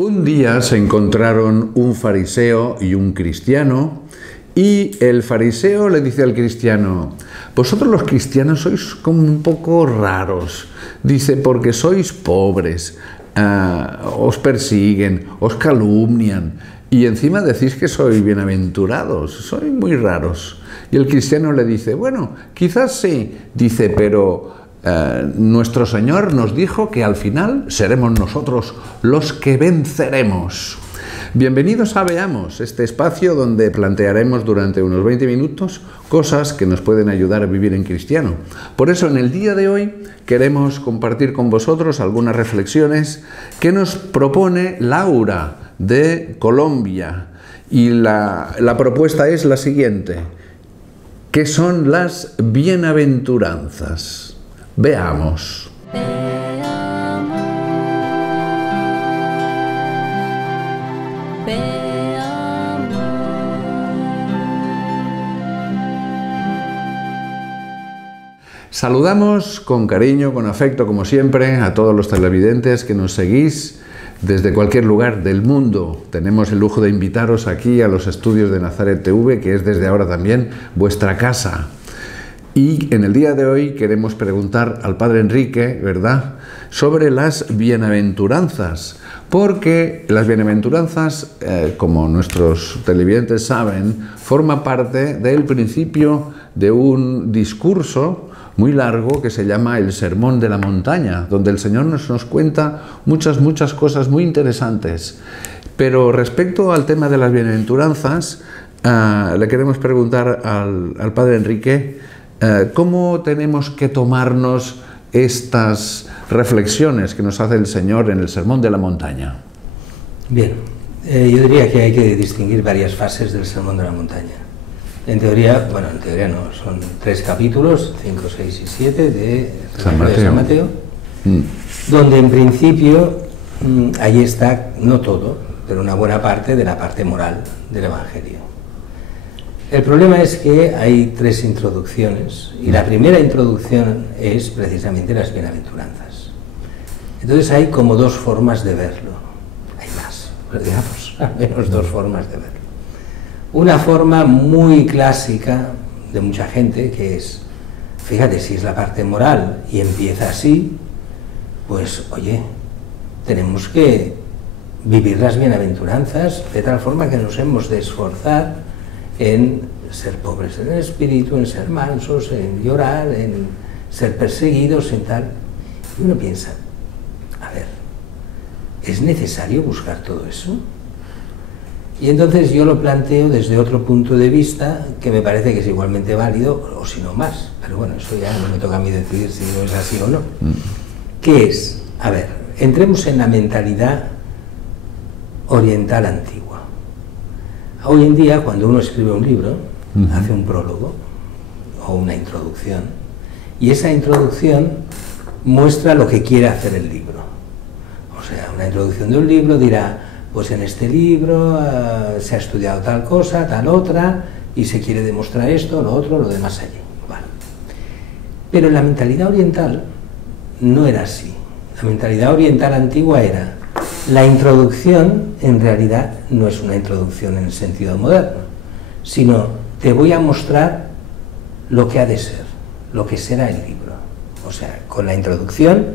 Un día se encontraron un fariseo y un cristiano, y el fariseo le dice al cristiano: vosotros los cristianos sois como un poco raros, dice, porque sois pobres, os persiguen, os calumnian, y encima decís que sois bienaventurados, sois muy raros. Y el cristiano le dice: bueno, quizás sí, dice, pero nuestro Señor nos dijo que al final seremos nosotros los que venceremos. Bienvenidos a Veamos, este espacio donde plantearemos durante unos 20 minutos cosas que nos pueden ayudar a vivir en cristiano. Por eso, en el día de hoy queremos compartir con vosotros algunas reflexiones que nos propone Laura de Colombia. Y la propuesta es la siguiente: ¿qué son las bienaventuranzas? Veamos. Saludamos con cariño, con afecto, como siempre, a todos los televidentes que nos seguís desde cualquier lugar del mundo. Tenemos el lujo de invitaros aquí a los estudios de Nazaret TV, que es desde ahora también vuestra casa. Y en el día de hoy queremos preguntar al Padre Enrique, ¿verdad?, sobre las bienaventuranzas, porque las bienaventuranzas, como nuestros televidentes saben, forma parte del principio de un discurso muy largo que se llama el Sermón de la Montaña, donde el Señor nos cuenta muchas cosas muy interesantes. Pero respecto al tema de las bienaventuranzas, le queremos preguntar al Padre Enrique ¿cómo tenemos que tomarnos estas reflexiones que nos hace el Señor en el Sermón de la Montaña? Bien, yo diría que hay que distinguir varias fases del Sermón de la Montaña. En teoría, bueno, en teoría no, son 3 capítulos, 5, 6 y 7 de San Mateo, donde en principio ahí está, no todo, pero una buena parte de la parte moral del Evangelio. El problema es que hay 3 introducciones, y la primera introducción es precisamente las bienaventuranzas. Entonces hay como 2 formas de verlo. Hay más, pero digamos, al menos 2 formas de verlo. Una forma muy clásica de mucha gente, que es, fíjate, si es la parte moral y empieza así, pues oye, tenemos que vivir las bienaventuranzas de tal forma que nos hemos de esforzar en ser pobres en el espíritu, en ser mansos, en llorar, en ser perseguidos, en tal. Y uno piensa, a ver, ¿es necesario buscar todo eso? Y entonces yo lo planteo desde otro punto de vista que me parece que es igualmente válido, o si no más, pero bueno, eso ya no me toca a mí decidir si no es así o no. ¿Qué es? A ver, entremos en la mentalidad oriental antigua. Hoy en día, cuando uno escribe un libro, hace un prólogo o una introducción, y esa introducción muestra lo que quiere hacer el libro. O sea, una introducción de un libro dirá, pues en este libro se ha estudiado tal cosa, tal otra, y se quiere demostrar esto, lo otro, lo demás allí. Vale. Pero en la mentalidad oriental no era así. La mentalidad oriental antigua era: la introducción en realidad no es una introducción en el sentido moderno, sino te voy a mostrar lo que ha de ser, lo que será el libro. O sea, con la introducción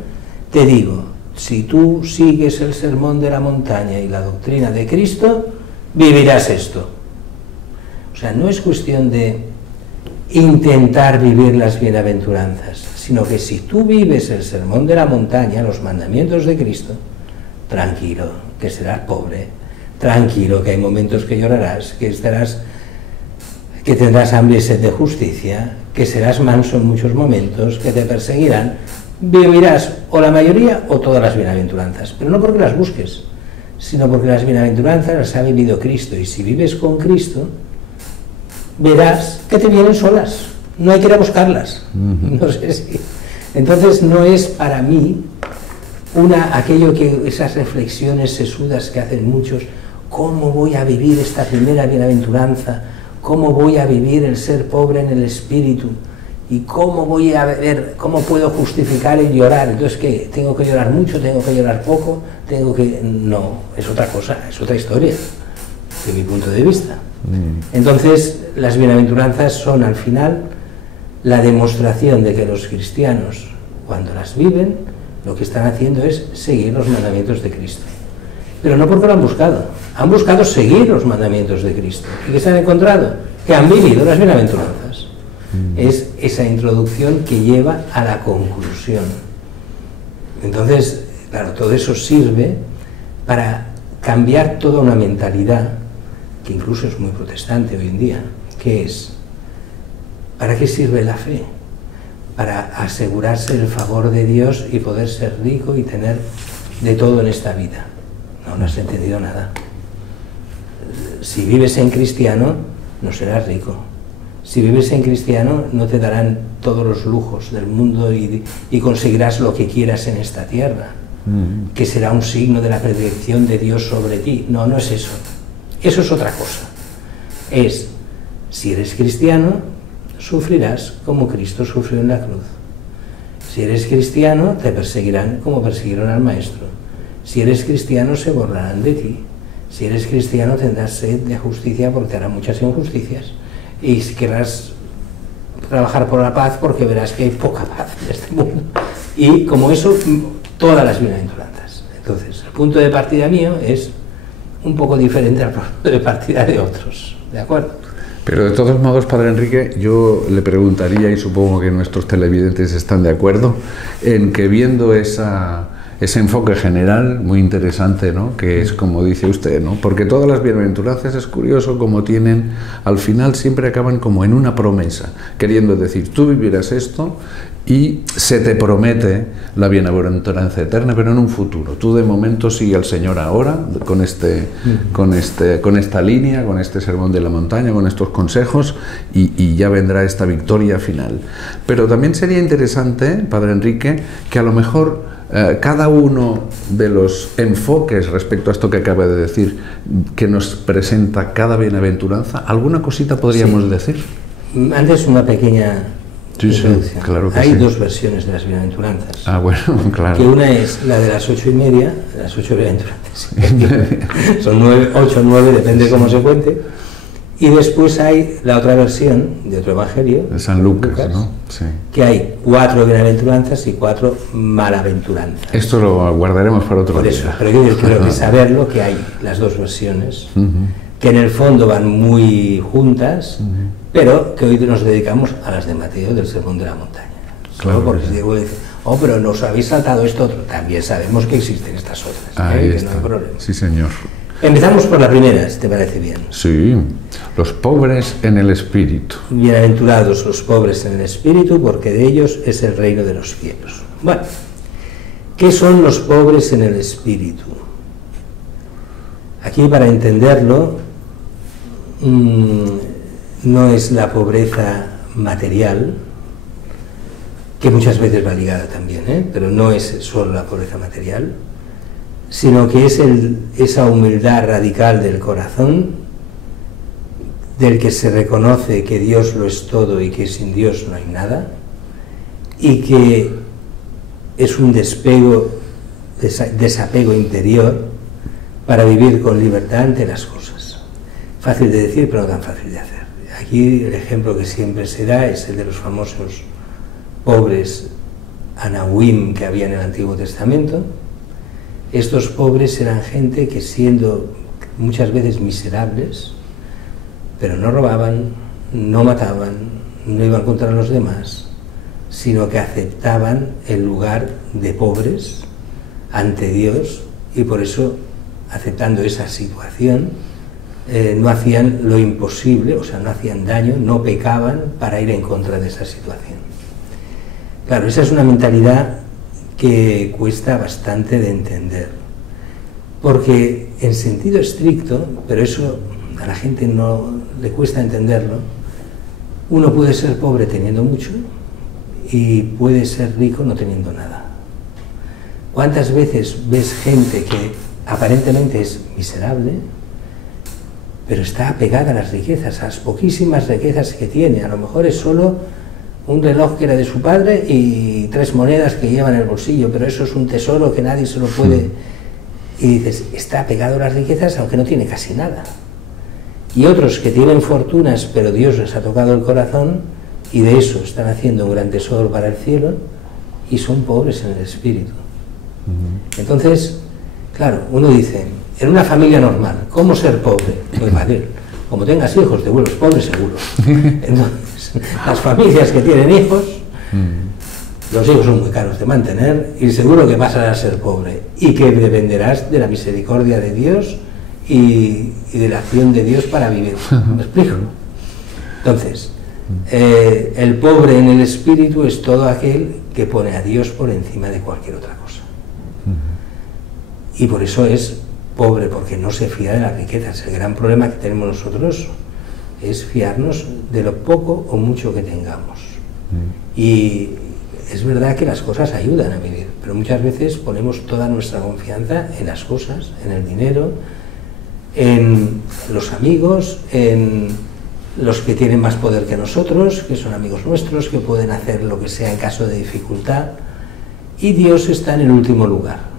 te digo, si tú sigues el Sermón de la Montaña y la doctrina de Cristo, vivirás esto. O sea, no es cuestión de intentar vivir las bienaventuranzas, sino que si tú vives el Sermón de la Montaña, los mandamientos de Cristo, tranquilo, que serás pobre, tranquilo, que hay momentos que llorarás, que tendrás hambre y sed de justicia, que serás manso en muchos momentos, que te perseguirán, vivirás o la mayoría o todas las bienaventuranzas, pero no porque las busques, sino porque las bienaventuranzas las ha vivido Cristo, y si vives con Cristo, verás que te vienen solas, no hay que ir a buscarlas. No sé si... Entonces no es para mí aquello que esas reflexiones sesudas que hacen muchos, ¿cómo voy a vivir esta primera bienaventuranza? ¿Cómo voy a vivir el ser pobre en el espíritu? ¿Y cómo voy a ver, cómo puedo justificar el llorar? Entonces, ¿qué? ¿Tengo que llorar mucho? ¿Tengo que llorar poco? ¿Tengo que...? No, es otra cosa, es otra historia, de mi punto de vista. Entonces, las bienaventuranzas son al final la demostración de que los cristianos, cuando las viven, lo que están haciendo es seguir los mandamientos de Cristo. Pero no porque lo han buscado seguir los mandamientos de Cristo. ¿Y qué se han encontrado? Que han vivido las bienaventuranzas. Es esa introducción que lleva a la conclusión. Entonces, claro, todo eso sirve para cambiar toda una mentalidad, que incluso es muy protestante hoy en día, que es, ¿para qué sirve la fe? Para asegurarse el favor de Dios y poder ser rico y tener de todo en esta vida. No has entendido nada. Si vives en cristiano, no serás rico. Si vives en cristiano, no te darán todos los lujos del mundo y conseguirás lo que quieras en esta tierra, que será un signo de la predilección de Dios sobre ti. No, no es eso. Eso es otra cosa. Es, si eres cristiano, sufrirás como Cristo sufrió en la cruz. Si eres cristiano, te perseguirán como persiguieron al Maestro. Si eres cristiano, se burlarán de ti. Si eres cristiano, tendrás sed de justicia porque te harán muchas injusticias. Y querrás trabajar por la paz porque verás que hay poca paz en este mundo. Y como eso, todas las bienaventuranzas. Entonces, el punto de partida mío es un poco diferente al punto de partida de otros. ¿De acuerdo? Pero de todos modos, Padre Enrique, yo le preguntaría, y supongo que nuestros televidentes están de acuerdo, en que viendo ese enfoque general muy interesante, ¿no?, que es como dice usted, ¿no?, porque todas las bienaventuranzas es curioso como tienen, al final siempre acaban como en una promesa, queriendo decir, tú vivirás esto y se te promete la bienaventuranza eterna, pero en un futuro. Tú de momento sigue al Señor ahora, con esta línea, con este sermón de la montaña, con estos consejos, y ya vendrá esta victoria final. Pero también sería interesante, Padre Enrique, que a lo mejor cada uno de los enfoques respecto a esto que acaba de decir, que nos presenta cada bienaventuranza, ¿alguna cosita podríamos decir? Antes una pequeña... Sí, claro que hay dos versiones de las bienaventuranzas. Ah, bueno, claro. Que una es la de las 8:30, las 8 bienaventuranzas. Son 8 o 9, depende de cómo se cuente. Y después hay la otra versión de otro evangelio, de San Lucas, ¿no? Sí. Que hay 4 bienaventuranzas y 4 malaventuranzas. Esto lo guardaremos para otro día. Por eso, pero yo creo que saberlo, que hay las dos versiones, que en el fondo van muy juntas, pero que hoy nos dedicamos a las de Mateo, del Sermón de la Montaña. Claro, solo porque si digo, oh, pero nos habéis saltado esto otro, también sabemos que existen estas otras. Ahí está. Que no hay problema. Sí, señor. Empezamos por la primera, si te parece bien. Sí, los pobres en el espíritu. Bienaventurados los pobres en el espíritu, porque de ellos es el reino de los cielos. Bueno, ¿qué son los pobres en el espíritu? Aquí, para entenderlo, no es la pobreza material, que muchas veces va ligada también, pero no es solo la pobreza material, sino que es esa humildad radical del corazón, del que se reconoce que Dios lo es todo y que sin Dios no hay nada, y que es un desapego interior para vivir con libertad ante las cosas. Fácil de decir, pero no tan fácil de hacer. Aquí el ejemplo que siempre se da es el de los famosos pobres Anahuim que había en el Antiguo Testamento. Estos pobres eran gente que, siendo muchas veces miserables, pero no robaban, no mataban, no iban contra los demás, sino que aceptaban el lugar de pobres ante Dios, y por eso, aceptando esa situación, no hacían lo imposible, o sea, no hacían daño, no pecaban para ir en contra de esa situación. Claro, esa es una mentalidad que cuesta bastante de entender, porque en sentido estricto, pero eso a la gente no le cuesta entenderlo, uno puede ser pobre teniendo mucho y puede ser rico no teniendo nada. ¿Cuántas veces ves gente que aparentemente es miserable, pero está apegada a las riquezas, a las poquísimas riquezas que tiene? A lo mejor es solo un reloj que era de su padre y 3 monedas que lleva en el bolsillo, pero eso es un tesoro que nadie se lo puede... Y dices, está apegado a las riquezas aunque no tiene casi nada. Y otros que tienen fortunas, pero Dios les ha tocado el corazón y de eso están haciendo un gran tesoro para el cielo y son pobres en el espíritu. Entonces, claro, uno dice, en una familia normal, ¿cómo ser pobre? Muy fácil. Como tengas hijos, te vuelves pobre seguro. Entonces, las familias que tienen hijos, los hijos son muy caros de mantener y seguro que pasarás a ser pobre y que dependerás de la misericordia de Dios y de la acción de Dios para vivir. ¿Me explico? Entonces, el pobre en el espíritu es todo aquel que pone a Dios por encima de cualquier otra cosa. Y por eso es pobre, porque no se fía de las riquezas. El gran problema que tenemos nosotros es fiarnos de lo poco o mucho que tengamos. Y es verdad que las cosas ayudan a vivir, pero muchas veces ponemos toda nuestra confianza en las cosas, en el dinero, en los amigos, en los que tienen más poder que nosotros, que son amigos nuestros, que pueden hacer lo que sea en caso de dificultad, y Dios está en el último lugar.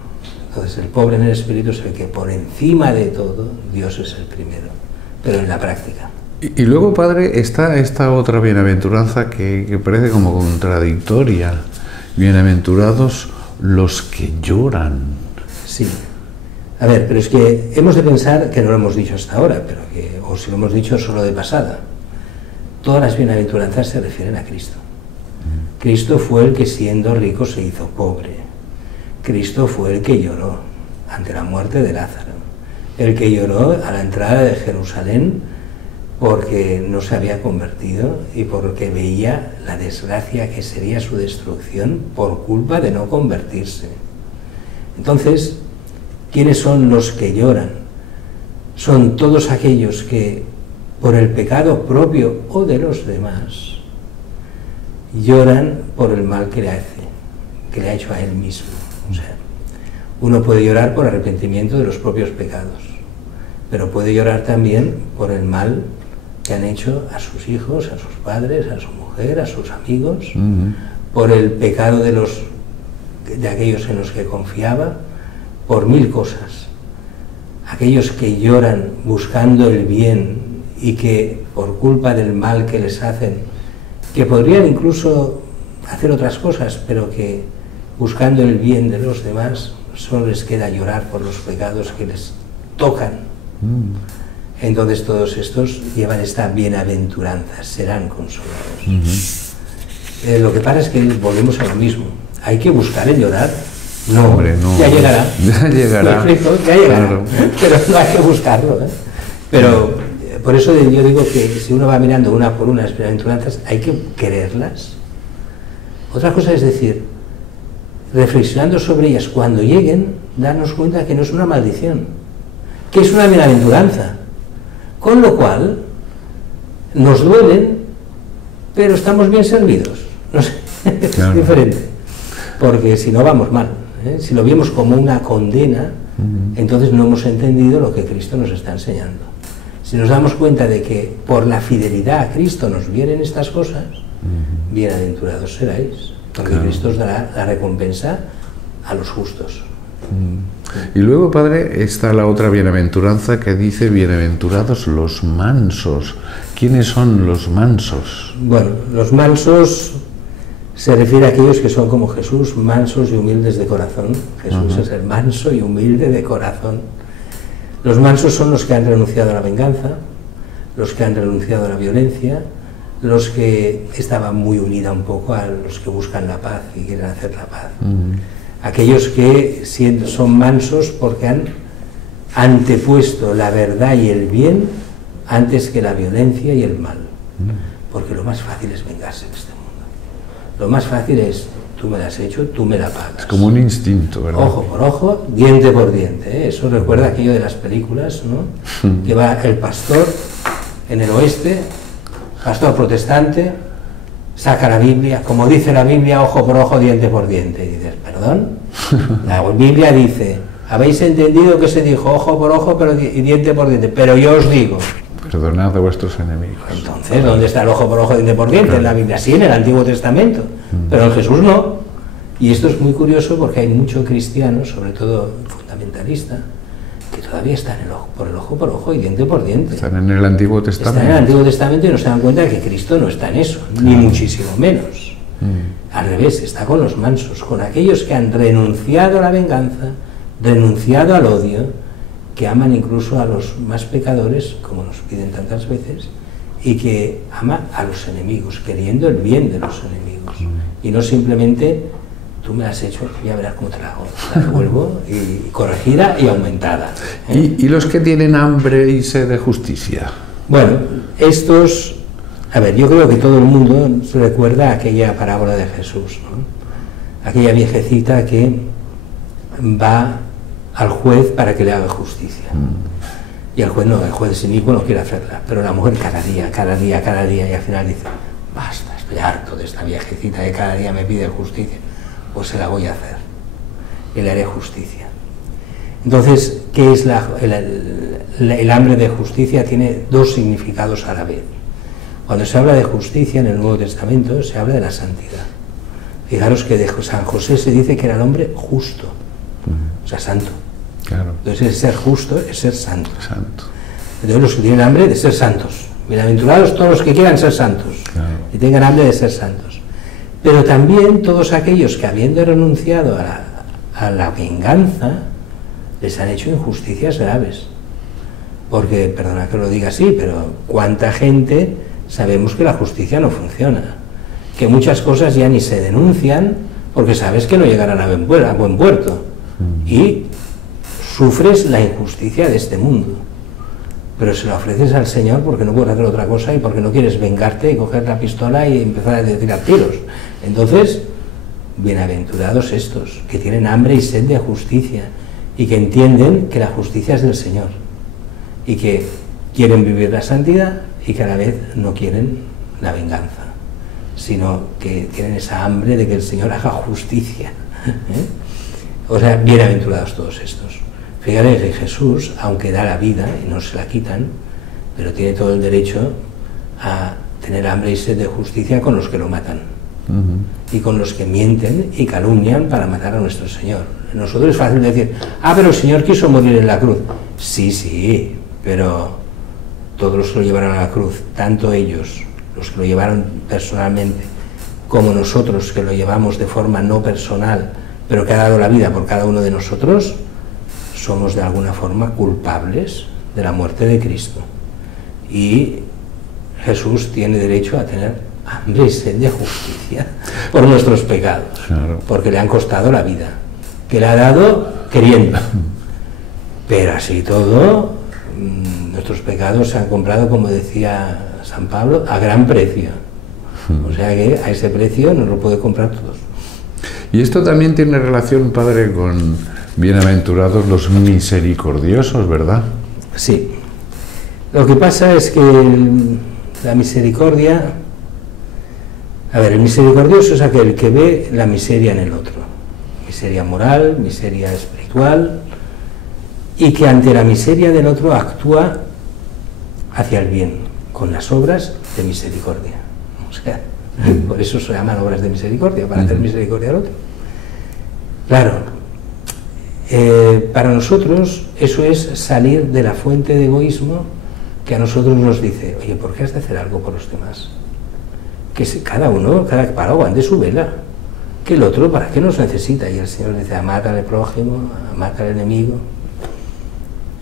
Entonces el pobre en el espíritu es el que por encima de todo, Dios es el primero, pero en la práctica. Y luego, Padre, está esta otra bienaventuranza que parece como contradictoria. Bienaventurados los que lloran. Sí. A ver, pero es que hemos de pensar, que no lo hemos dicho hasta ahora, pero que, o si lo hemos dicho solo de pasada, todas las bienaventuranzas se refieren a Cristo. Cristo fue el que siendo rico se hizo pobre. Cristo fue el que lloró ante la muerte de Lázaro, el que lloró a la entrada de Jerusalén porque no se había convertido y porque veía la desgracia que sería su destrucción por culpa de no convertirse. Entonces, ¿quiénes son los que lloran? Son todos aquellos que, por el pecado propio o de los demás, lloran por el mal que le ha hecho a él mismo. O sea, uno puede llorar por arrepentimiento de los propios pecados, pero puede llorar también por el mal que han hecho a sus hijos, a sus padres, a su mujer, a sus amigos, por el pecado de aquellos en los que confiaba, por 1000 cosas. Aquellos que lloran buscando el bien y que por culpa del mal que les hacen, que podrían incluso hacer otras cosas, pero que buscando el bien de los demás, solo les queda llorar por los pecados que les tocan. Entonces todos estos llevan esta bienaventuranza, serán consolados. Lo que pasa es que volvemos a lo mismo. ¿Hay que buscar el llorar? No, hombre, no. Ya llegará. Ya llegará. Ya llegará. Claro. Pero no hay que buscarlo. Pero por eso yo digo que si uno va mirando una por una las bienaventuranzas, hay que quererlas. Otra cosa es decir, reflexionando sobre ellas, cuando lleguen, darnos cuenta que no es una maldición, que es una bienaventuranza. Con lo cual, nos duelen, pero estamos bien servidos. No sé, claro. Es diferente. Porque si no, vamos mal. Si lo vemos como una condena, entonces no hemos entendido lo que Cristo nos está enseñando. Si nos damos cuenta de que por la fidelidad a Cristo nos vienen estas cosas, bienaventurados seráis, porque claro. Cristo os dará la recompensa a los justos. Y luego, Padre, está la otra bienaventuranza que dice, bienaventurados los mansos. ¿Quiénes son los mansos? Bueno, los mansos se refiere a aquellos que son como Jesús, mansos y humildes de corazón. Jesús es el manso y humilde de corazón. Los mansos son los que han renunciado a la venganza, los que han renunciado a la violencia, los que estaban muy unidos un poco a los que buscan la paz y quieren hacer la paz. Aquellos que son mansos porque han antepuesto la verdad y el bien antes que la violencia y el mal. Porque lo más fácil es vengarse en este mundo. Lo más fácil es, tú me la has hecho, tú me la pagas. Es como un instinto, ¿verdad? Ojo por ojo, diente por diente, ¿eh? Eso recuerda aquello de las películas, ¿no? Que va el pastor en el oeste, pastor protestante, saca la Biblia, como dice la Biblia, ojo por ojo, diente por diente. Y dices, ¿perdón? La Biblia dice, habéis entendido que se dijo ojo por ojo y diente por diente, pero yo os digo, Perdonad a vuestros enemigos. Entonces, ¿dónde está el ojo por ojo, diente por diente? En la Biblia sí, en el Antiguo Testamento, pero en Jesús no. Y esto es muy curioso porque hay muchos cristianos, sobre todo fundamentalistas, que todavía están por el ojo por ojo y diente por diente. Están en el Antiguo Testamento. Están en el Antiguo Testamento y no se dan cuenta de que Cristo no está en eso, ni muchísimo menos. Al revés, está con los mansos, con aquellos que han renunciado a la venganza, renunciado al odio, que aman incluso a los más pecadores, como nos piden tantas veces, y que ama a los enemigos, queriendo el bien de los enemigos. Y no simplemente, tú me has hecho, ya verás cómo te la hago, la devuelvo, y corregida y aumentada. ¿Y los que tienen hambre y sed de justicia? Bueno, estos... A ver, yo creo que todo el mundo se recuerda aquella parábola de Jesús, ¿no? Aquella viejecita que va al juez para que le haga justicia. Y el juez es inicuo, no quiere hacerla, pero la mujer cada día, y al final dice, basta, estoy harto de esta viejecita que cada día me pide justicia, pues se la voy a hacer, y le haré justicia. Entonces, ¿qué es el hambre de justicia? Tiene dos significados a la vez. Cuando se habla de justicia en el Nuevo Testamento, se habla de la santidad. Fijaros que de San José se dice que era el hombre justo, o sea, santo. Claro. Entonces, el ser justo es ser santo. Santo. Entonces, los que tienen hambre de ser santos. Bienaventurados todos los que quieran ser santos, claro, y tengan hambre de ser santos. Pero también todos aquellos que, habiendo renunciado a la venganza, les han hecho injusticias graves. Porque, perdona que lo diga así, pero ¿cuánta gente sabemos que la justicia no funciona? Que muchas cosas ya ni se denuncian porque sabes que no llegarán a buen puerto. Y sufres la injusticia de este mundo, pero se la ofreces al Señor porque no puedes hacer otra cosa y porque no quieres vengarte y coger la pistola y empezar a tirar tiros. Entonces, bienaventurados estos, que tienen hambre y sed de justicia y que entienden que la justicia es del Señor y que quieren vivir la santidad y que a la vez no quieren la venganza, sino que tienen esa hambre de que el Señor haga justicia. O sea, bienaventurados todos estos. Fíjate que Jesús, aunque da la vida y no se la quitan, pero tiene todo el derecho a tener hambre y sed de justicia con los que lo matan, y con los que mienten y calumnian para matar a nuestro Señor. Nosotros es fácil decir, pero el Señor quiso morir en la cruz. Sí, pero todos los que lo llevaron a la cruz, tanto ellos, los que lo llevaron personalmente, como nosotros que lo llevamos de forma no personal, pero que ha dado la vida por cada uno de nosotros, somos de alguna forma culpables de la muerte de Cristo. Y Jesús tiene derecho a tener hambre y sed de justicia por nuestros pecados, claro, porque le han costado la vida, que le ha dado queriendo. Pero así todo, nuestros pecados se han comprado, como decía San Pablo, a gran precio. O sea que a ese precio nos lo puede comprar todos. Y esto también tiene relación, Padre, con bienaventurados los misericordiosos, ¿verdad? Sí. Lo que pasa es que la misericordia... A ver, el misericordioso es aquel que ve la miseria en el otro. Miseria moral, miseria espiritual, y que ante la miseria del otro actúa hacia el bien, con las obras de misericordia. O sea, por eso se llaman obras de misericordia, para hacer misericordia al otro. Claro, para nosotros eso es salir de la fuente de egoísmo que a nosotros nos dice, oye, ¿por qué has de hacer algo por los demás? Que cada palo aguante su vela, que el otro, ¿para qué nos necesita? Y el Señor dice, amad al prójimo, amad al enemigo.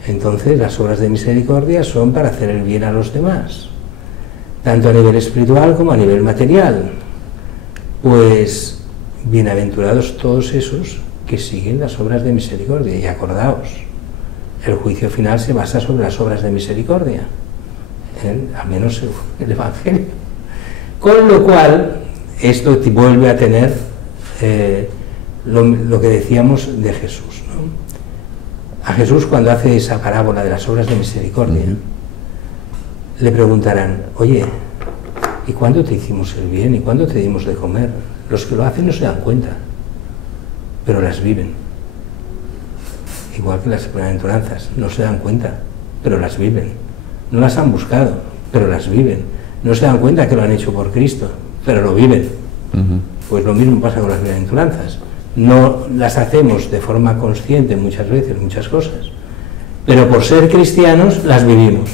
Entonces las obras de misericordia son para hacer el bien a los demás, tanto a nivel espiritual como a nivel material. Pues bienaventurados todos esos que siguen las obras de misericordia. Y acordaos, el juicio final se basa sobre las obras de misericordia, al menos el Evangelio. Con lo cual, esto vuelve a tener lo que decíamos de Jesús, ¿no? A Jesús, cuando hace esa parábola de las obras de misericordia, le preguntarán, oye, ¿y cuándo te hicimos el bien? ¿Y cuándo te dimos de comer? Los que lo hacen no se dan cuenta, pero las viven. Igual que las bienaventuranzas, no se dan cuenta, pero las viven. no las han buscado, pero las viven. No se dan cuenta que lo han hecho por Cristo, pero lo viven. Pues lo mismo pasa con las bienaventuranzas. No las hacemos de forma consciente muchas veces, muchas cosas, pero por ser cristianos las vivimos.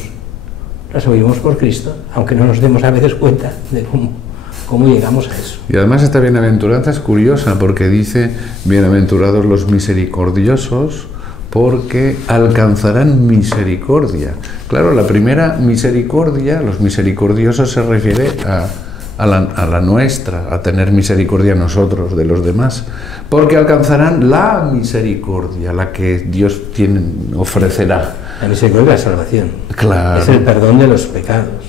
Las vivimos por Cristo, aunque no nos demos a veces cuenta de cómo llegamos a eso. Y además esta bienaventuranza es curiosa porque dice, bienaventurados los misericordiosos, porque alcanzarán misericordia. Claro, la primera misericordia, los misericordiosos, se refiere a la nuestra, a tener misericordia nosotros de los demás, porque alcanzarán la misericordia, la que Dios ofrecerá. La misericordia es la salvación. Claro. Es el perdón de los pecados.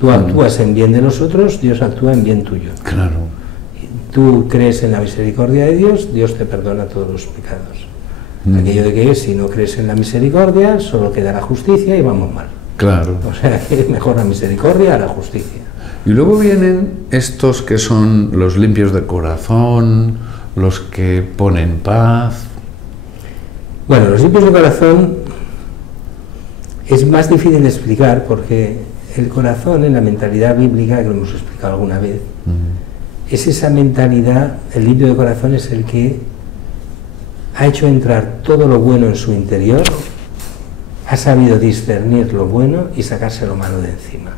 Tú actúas en bien de los otros, Dios actúa en bien tuyo. Claro. Tú crees en la misericordia de Dios, Dios te perdona todos los pecados. Aquello de que si no crees en la misericordia, solo queda la justicia y vamos mal. Claro. O sea, que mejor la misericordia a la justicia. Y luego vienen estos que son los limpios de corazón, los que ponen paz. Bueno, los limpios de corazón es más difícil de explicar porque el corazón, en la mentalidad bíblica, que lo hemos explicado alguna vez, es esa mentalidad, el limpio de corazón es el que ha hecho entrar todo lo bueno en su interior, ha sabido discernir lo bueno y sacarse lo malo de encima.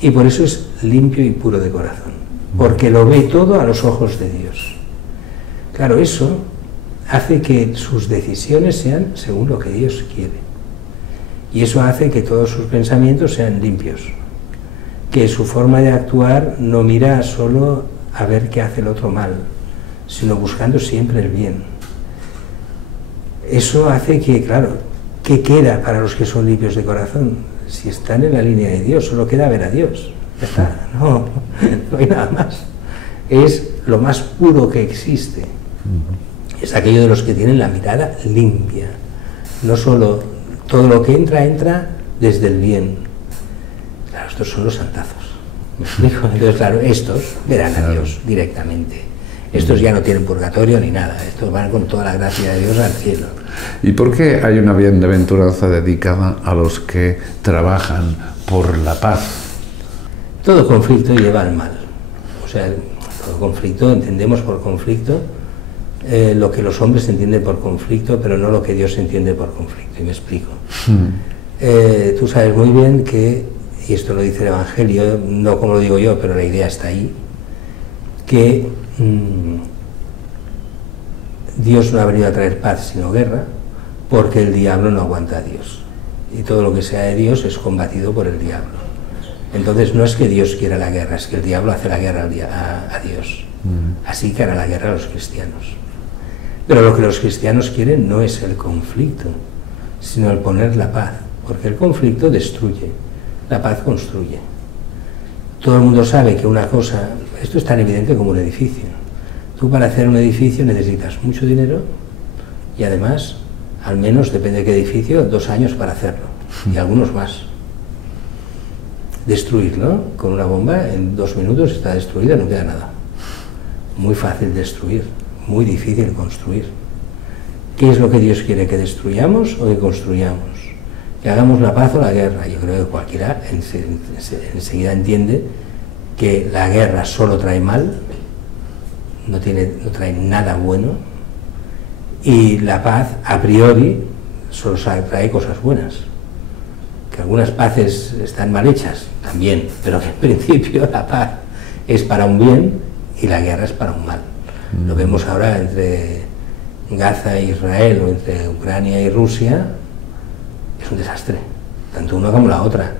Y por eso es limpio y puro de corazón, porque lo ve todo a los ojos de Dios. Claro, eso hace que sus decisiones sean según lo que Dios quiere. Y eso hace que todos sus pensamientos sean limpios, que su forma de actuar no mira solo a ver qué hace el otro mal, sino buscando siempre el bien. Eso hace que, claro, ¿qué queda para los que son limpios de corazón? Si están en la línea de Dios, solo queda ver a Dios. Ya está, no hay nada más. Es lo más puro que existe. Es aquello de los que tienen la mirada limpia. No solo todo lo que entra, entra desde el bien. Claro, estos son los santazos. ¿Me explico? Entonces, claro, estos verán a Dios directamente. Estos ya no tienen purgatorio ni nada. Estos van con toda la gracia de Dios al cielo. ¿Y por qué hay una bienaventuranza dedicada a los que trabajan por la paz? Todo conflicto lleva al mal. O sea, todo conflicto, entendemos por conflicto lo que los hombres entienden por conflicto, pero no lo que Dios entiende por conflicto. Y me explico. Tú sabes muy bien que, y esto lo dice el Evangelio, no como lo digo yo, pero la idea está ahí, que Dios no ha venido a traer paz sino guerra, porque el diablo no aguanta a Dios. Y todo lo que sea de Dios es combatido por el diablo. Entonces no es que Dios quiera la guerra, es que el diablo hace la guerra a Dios. Así que hará la guerra a los cristianos. Pero lo que los cristianos quieren no es el conflicto, sino el poner la paz, porque el conflicto destruye, la paz construye. Todo el mundo sabe que una cosa, esto es tan evidente como un edificio. Tú para hacer un edificio necesitas mucho dinero y además, al menos, depende de qué edificio, 2 años para hacerlo, y algunos más. Destruirlo con una bomba, en 2 minutos está destruido, no queda nada. Muy fácil destruir, muy difícil construir. ¿Qué es lo que Dios quiere? ¿Que destruyamos o que construyamos? ¿Que hagamos la paz o la guerra? Yo creo que cualquiera enseguida entiende que la guerra solo trae mal, no trae nada bueno, y la paz a priori solo trae cosas buenas. Que algunas paces están mal hechas, también, pero que en principio la paz es para un bien y la guerra es para un mal. Lo vemos ahora entre Gaza e Israel o entre Ucrania y Rusia, es un desastre, tanto una como la otra.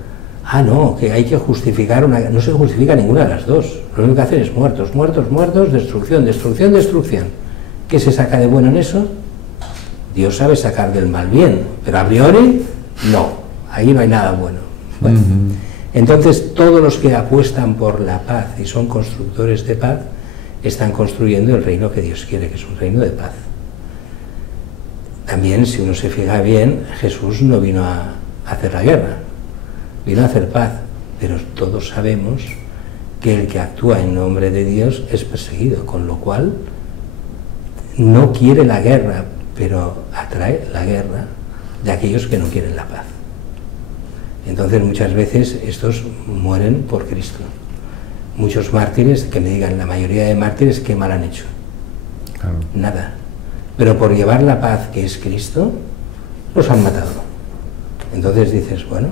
Ah, no, que hay que justificar una... No se justifica ninguna de las dos. Lo único que hacen es muertos, muertos, muertos, destrucción, destrucción, destrucción. ¿Qué se saca de bueno en eso? Dios sabe sacar del mal bien, pero a priori no. Ahí no hay nada bueno. Bueno, entonces todos los que apuestan por la paz y son constructores de paz están construyendo el reino que Dios quiere, que es un reino de paz. También, si uno se fija bien, Jesús no vino a hacer la guerra, vino a hacer paz, pero todos sabemos que el que actúa en nombre de Dios es perseguido, con lo cual no quiere la guerra, pero atrae la guerra de aquellos que no quieren la paz. Entonces muchas veces estos mueren por Cristo. Muchos mártires, que me digan, la mayoría de mártires, ¿qué mal han hecho? Claro. Nada. Pero por llevar la paz, que es Cristo, los han matado. Entonces dices, bueno,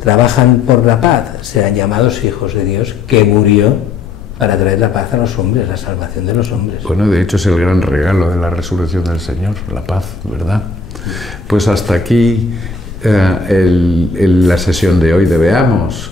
trabajan por la paz, serán llamados hijos de Dios, que murió para traer la paz a los hombres, la salvación de los hombres. Bueno, de hecho es el gran regalo de la resurrección del Señor, la paz, ¿verdad? Pues hasta aquí la sesión de hoy de Veamos,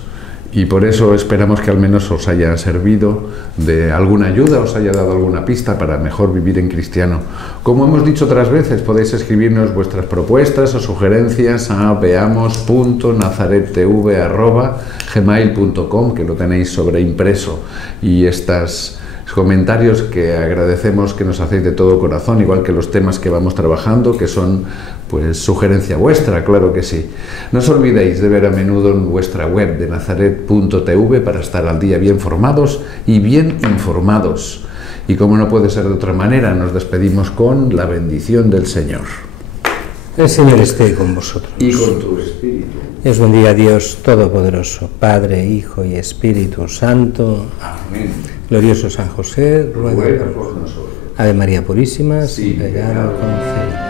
y por eso esperamos que al menos os haya servido de alguna ayuda, os haya dado alguna pista para mejor vivir en cristiano. Como hemos dicho otras veces, podéis escribirnos vuestras propuestas o sugerencias a veamos.nazarettv@gmail.com, que lo tenéis sobreimpreso, y estos comentarios que agradecemos que nos hacéis de todo corazón, igual que los temas que vamos trabajando, que son pues sugerencia vuestra, claro que sí. No os olvidéis de ver a menudo en vuestra web de nazaret.tv para estar al día bien formados y bien informados. Y como no puede ser de otra manera, nos despedimos con la bendición del Señor. El Señor esté con vosotros. Y con tu espíritu. Y os bendiga Dios Todopoderoso, Padre, Hijo y Espíritu Santo. Amén. Glorioso San José, ruega por nosotros. Ave María Purísima, sin pecado concebida.